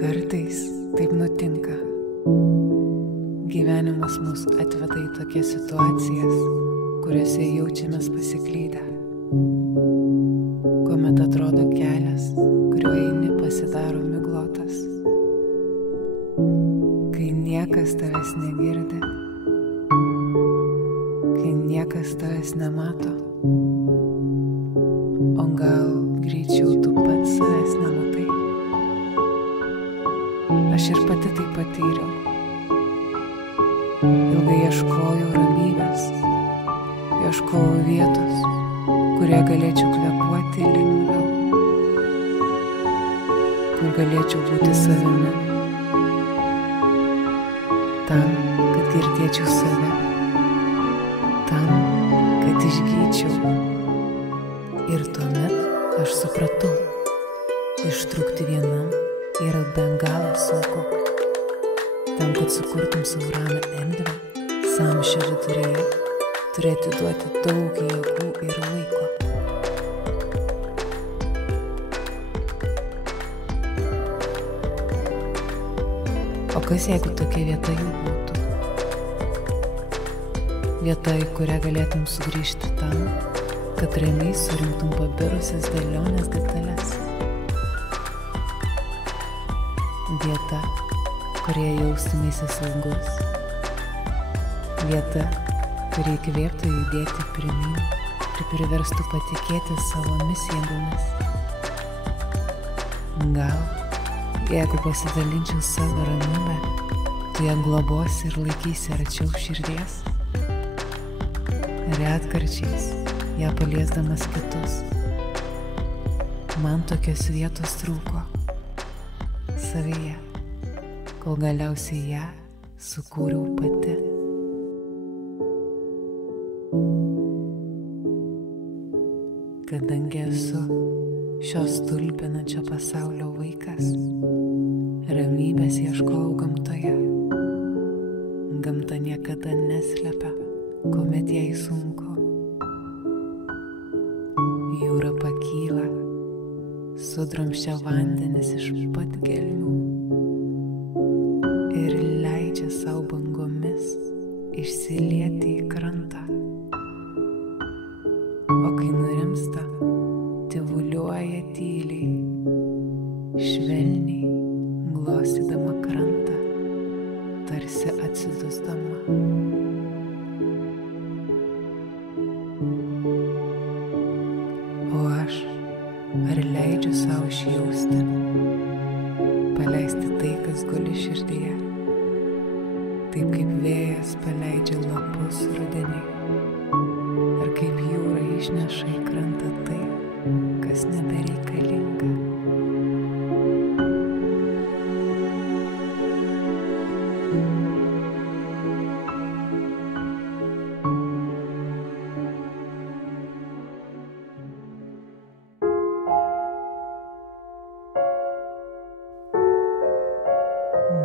Kartais taip nutinka. Gyvenimas mus atveda į tokias situacijas, kuriuose jaučiamės pasiklydę. Kuomet atrodo kelias, kuriuo eini, pasidaro miglotas. Kai niekas tavęs negirdi, kai niekas tavęs nemato, o gal greičiau tu pats savęs nematai. Aš ir pati tai patyriau. Ilgai ieškojau ramybės, ieškojau vietos, kurioje galėčiau kvėpuoti lengviau, kur galėčiau būti savimi, tam, kad girdėčiau save, tam, kad išgyčiau. Ir tuomet aš supratau, ištrūkti vienam yra be galo sunku. Tam, kad sukurtum savo ramią erdvę, sąmyšio viduryje, turi atiduoti daug jėgų ir laiko. O kas jeigu tokia vieta jau būtų? Vieta, į kurią galėtum sugrįžti tam, kad ramiai surinktum pabirusias dėlionės detalės. Vieta, kurioje jaustumeisi saugus. Vieta, kuri įkvėptų judėti pirmyn ir priverstų patikėti savomis jėgomis. Gal, jeigu pasidalinčiau savo ramybę, tu ją globosi ir laikysi arčiau širdies. Retkarčiais, ją paliesdamas kitus. Man tokios vietos trūko savyje, kol galiausiai ją sukūriau pati. Kadangi esu šios stulbinančio pasaulio vaikas, ramybės ieškojau gamtoje. Gamta niekada neslepia, kuomet jai sunku. Jūra pakyla, sudrumsčia vandenis iš pat gelmių ir leidžia savo bangomis išsilieti į krantą. O kai nurimsta, tyvuliuoja tyliai, švelniai, glostydama krantą, tarsi atsidusdama. O aš ar leidžiu savo išjausti, paleisti tai, kas guli širdyje, taip kaip vėjas paleidžia lapus rudenį, ar kaip jūra išneša į krantą tai, kas nebereikalinga.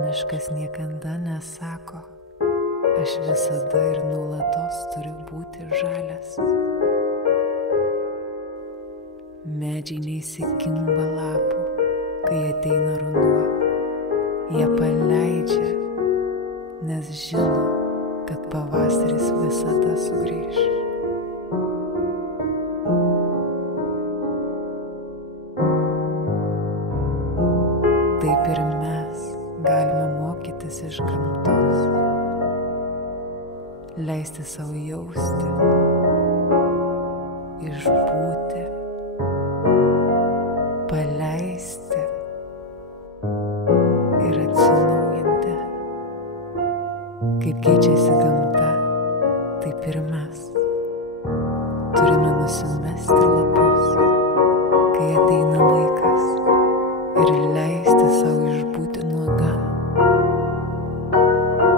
Miškas niekada nesako, aš visada ir nuolatos turiu būti žalias. Medžiai neįsikimba lapų, kai ateina ruduo. Jie paleidžia, nes žino, kad pavasaris visada sugrįš. Taip ir mes galime mokytis iš gamtos, leisti savo jausti, išbūti, paleisti ir atsinaujinti. Kaip keičiasi gamta, taip ir mes turime nusimesti lapus, kai ateina laikas, ir leisti savo išbūti nuogam,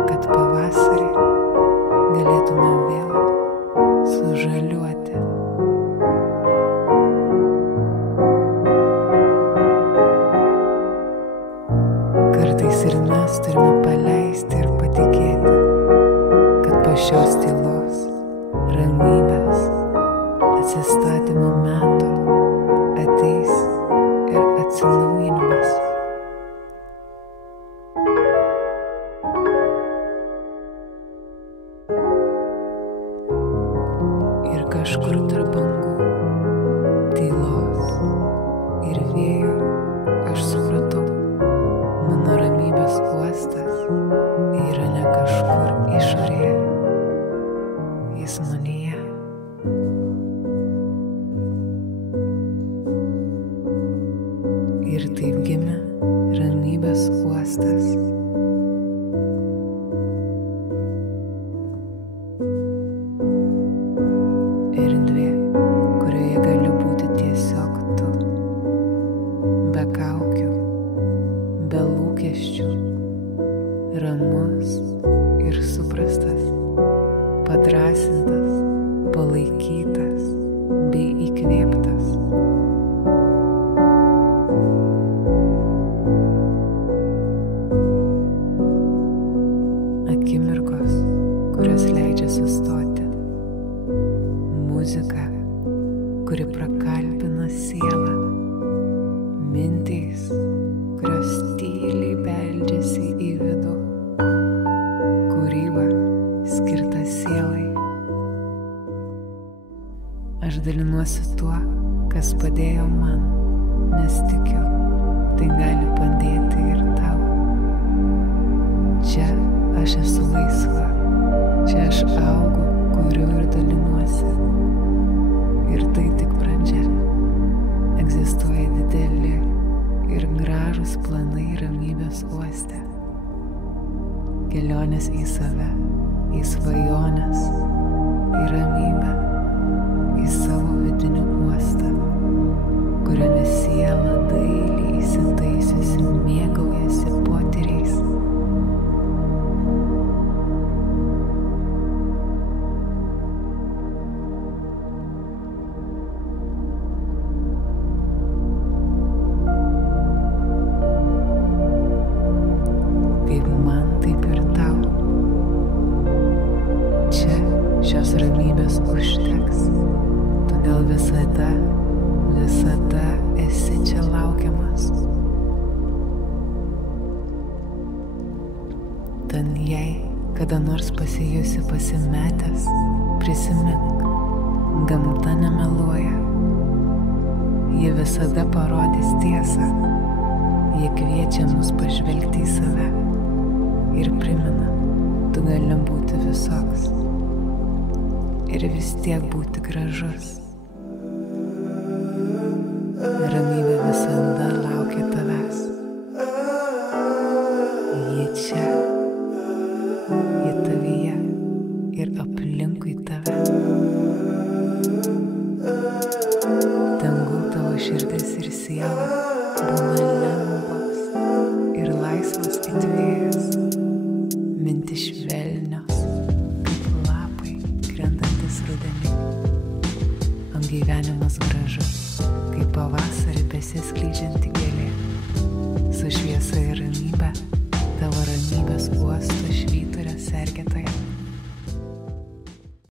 kad pavasarį galėtume vėl sužaliuoti. Kartais ir mes turime paleisti ir patikėti, kad po šios tylos, ramybės, atsistatymo meto ateis ir atsinaujinimas. yra ne kažkur išorėje, jis manyje. Ir taip gimė ramybės uostas. Erdvė, kurioje gali būti tiesiog tu, be kaukių, be lūkesčių, ramus ir suprastas, padrąsintas, palaikytas bei įkvėptas. Akimirkos, kurios leidžia sustoti. Muzika, kuri prakalbina sielą. Mintys, kurios tyliai beldžiasi į vidų. Kūryba skirta sielai. Aš dalinuosi tuo, kas padėjo man, nes tikiu, tai gali padėti ir tau. Čia aš esu laisva, čia aš augu, kuriu ir dalinuosi. Ir tai tik pradžia. Egzistuoja dideli ir gražūs planai ramybės uoste. Kelionės į save, į svajones, į ramybę, į savo vidinį uostą, kuriame siela dailiai įsitaisiusi mėgaujasi potyriais. Šios ramybės užteks, todėl visada esi čia laukiamas. Tad jei kada nors pasijusi pasimetęs, prisimink, gamta nemeluoja. Ji visada parodys tiesą, ji kviečia mus pažvelgti į save ir primena, tu gali būti visoks. Ir vis tiek būti gražus. Ramybė visada laukia tavęs. Ji čia, ji tavyje ir aplinkui tave. Tegul tavo širdis ir siela būna lengvos ir laisvos it vėjas, mintis švelnios, rudenį. O gyvenimas gražus, kaip pavasarį besiskleidžianti gėlė. Su šviesa ir ramybe, tavo ramybės uosto švyturio sergėtoja.